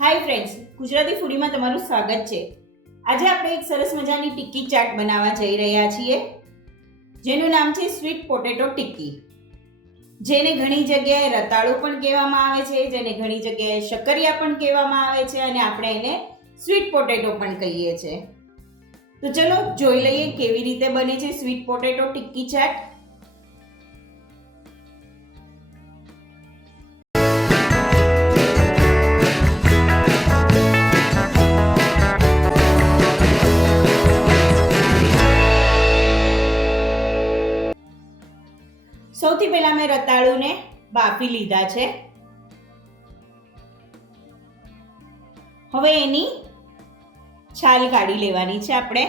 Hi friends Gujarati ફૂડીમાં તમારું સ્વાગત છે. આજે આપણે એક સરસ મજાની ટિક્કી ચાટ બનાવવા જઈ રહ્યા છીએ. જેનું નામ છે સ્વીટ પોટેટો ટિક્કી. જેને ઘણી જગ્યાએ રતાળું પણ કહેવામાં આવે છે, જેને ઘણી જગ્યાએ શક્કરિયા પણ કહેવામાં આવે છે અને આપણે એને સ્વીટ પોટેટો પણ કહીએ છીએ. તો ચલો જોઈ લઈએ કેવી રીતે બને છે સ્વીટ પોટેટો ટિક્કી ચાટ. સૌથી પહેલા મેં રતાળુને બાફી લીધા છે. હવે એની છાલ કાઢી લેવાની છે આપણે.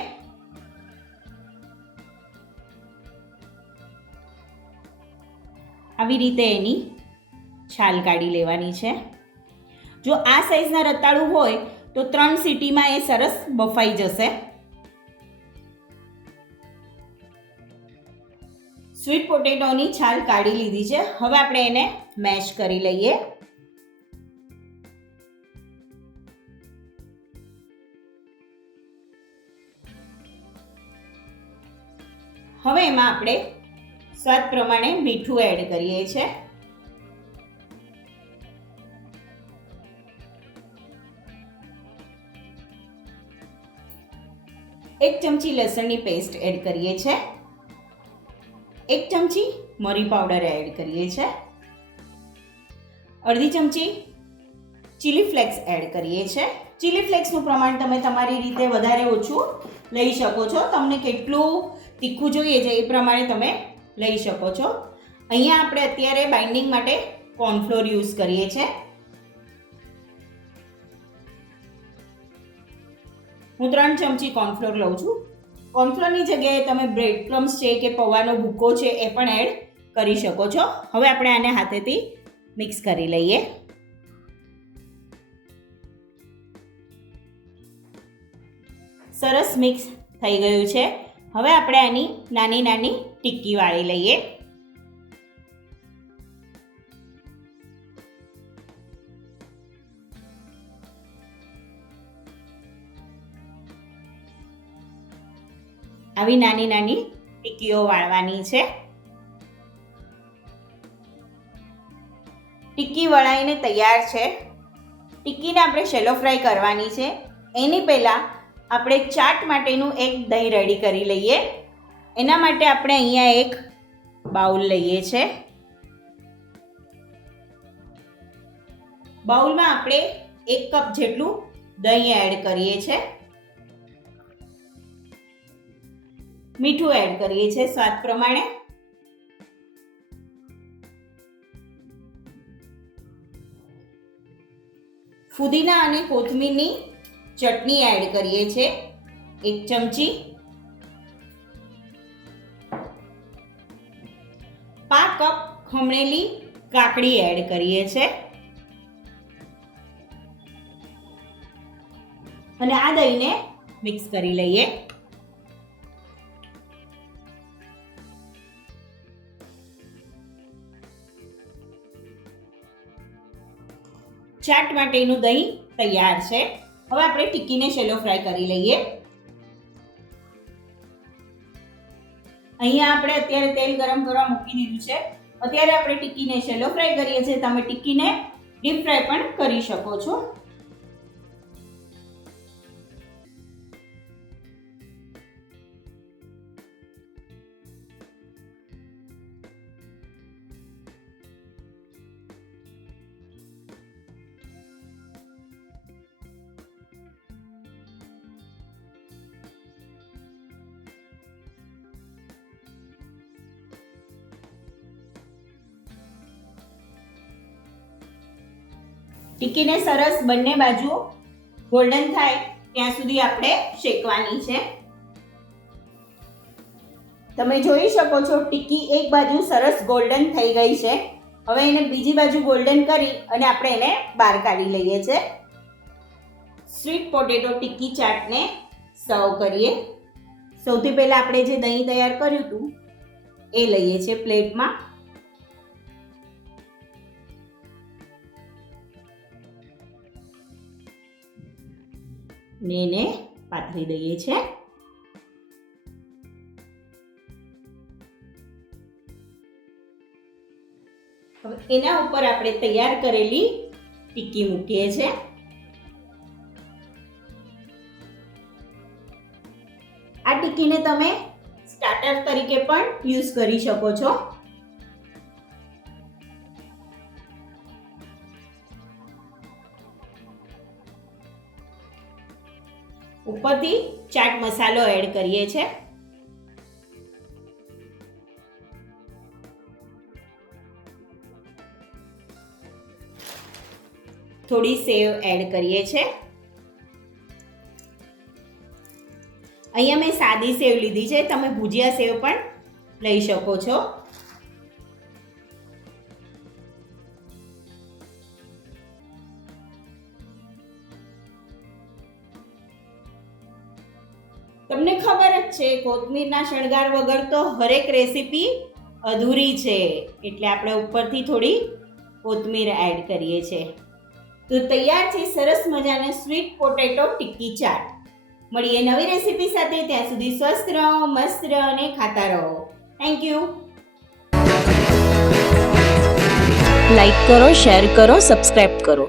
આવી રીતે એની છાલ કાઢી લેવાની છે. જો આ સાઈઝના રતાળુ હોય તો ત્રણ સીટીમાં એ સરસ બફાઈ જશે. સ્વીટ પોટેટોની છાલ કાઢી લીધી છે. હવે આપણે એને મેશ કરી લઈએ. હવે એમાં આપણે સ્વાદ પ્રમાણે મીઠું એડ કરીએ છીએ. એક ચમચી લસણની પેસ્ટ એડ કરીએ છીએ. એક ચમચી મરી પાવડર એડ કરીએ છીએ અડધી ચમચી ચીલી ફ્લેક્સ એડ કરીએ છીએ ચીલી ફ્લેક્સનું પ્રમાણ તમે તમારી રીતે વધારે ઓછું લઈ શકો છો. તમને કેટલું તીખું જોઈએ છે એ પ્રમાણે તમે લઈ શકો છો. અહીંયા આપણે અત્યારે બાઇન્ડિંગ માટે કોર્નફ્લોર યુઝ કરીએ છીએ હું ત્રણ ચમચી કોર્નફ્લોર લઉં છું. કોર્નફ્લોરની જગ્યાએ તમે બ્રેડ ક્રમ્સ છે કે પૌવાનો ભૂકો છે એ પણ એડ કરી શકો છો. હવે આપણે આને હાથેથી મિક્સ કરી લઈએ. સરસ મિક્સ થઈ ગયું છે. હવે આપણે આની નાની નાની ટિક્કી વાળી લઈએ. આવી નાની નાની ટીકીઓ વાળવાની છે. ટીક્કી વળાઈને તૈયાર છે. ટીક્કીને આપણે શેલો ફ્રાય કરવાની છે. એની પહેલાં આપણે ચાટ માટેનું એક દહીં રેડી કરી લઈએ. એના માટે આપણે અહીંયા એક બાઉલ લઈએ છે. બાઉલમાં આપણે એક કપ જેટલું દહીં એડ કરીએ છીએ મીઠું એડ કરીએ છીએ સ્વાદ પ્રમાણે. ફુદીના અને કોથમીરની ચટણી એડ કરીએ છીએ, એક ચમચી. પાંચ કપ ખમણેલી કાકડી એડ કરીએ છીએ. અને આ દહીંને મિક્સ કરી લઈએ. ચાટ માટેનું દહીં તૈયાર છે. હવે આપણે ટિક્કીને શેલો ફ્રાય કરી લઈએ. અહીંયા આપણે અત્યારે તેલ ગરમ કરવા મૂકી દીધું છે. અત્યારે આપણે ટિક્કીને શેલો ફ્રાય કરીએ છીએ. તમે ટિક્કીને ડીપ ફ્રાય પણ કરી શકો છો. ટિક્કીને સરસ બંને બાજુ ગોલ્ડન થાય, ત્યાં સુધી આપણે શેકવાની છે. તમે જોઈ શકો છો ટીકી એક બાજુ સરસ ગોલ્ડન થઈ ગઈ છે. હવે એને બીજી બાજુ ગોલ્ડન કરી અને આપણે એને બહાર કાઢી લઈએ છીએ સ્વીટ પોટેટો ટિક્કી ચાટને સર્વ કરીએ. સૌથી પહેલાં આપણે જે દહીં તૈયાર કર્યું હતું, એ લઈએ છીએ પ્લેટમાં ને પાથરી દઈએ છે. હવે એના ઉપર આપણે તૈયાર કરેલી ટીકી મૂકીએ છીએ આ ટીકીને તમે સ્ટાર્ટર તરીકે પણ યુઝ કરી શકો છો. ઉપરથી ચાટ મસાલો એડ કરીએ છીએ થોડી સેવ એડ કરીએ છીએ અહીંયા મેં સાદી સેવ લીધી છે, તમે ભુજિયા સેવ પણ લઈ શકો છો. તમને ખબર જ છે, કોથમીરના શણગાર વગર તો હરેક રેસીપી અધૂરી છે. એટલે આપણે ઉપરથી થોડી કોથમીર એડ કરીએ છીએ તો તૈયાર છે સરસ મજાને સ્વીટ પોટેટો ટિક્કી ચાટ. મળીએ નવી રેસીપી સાથે, ત્યાં સુધી સ્વસ્થ રહો, મસ્ત રહો અને ખાતા રહો. થેન્ક યુ લાઈક કરો શેર કરો સબસ્ક્રાઈબ કરો.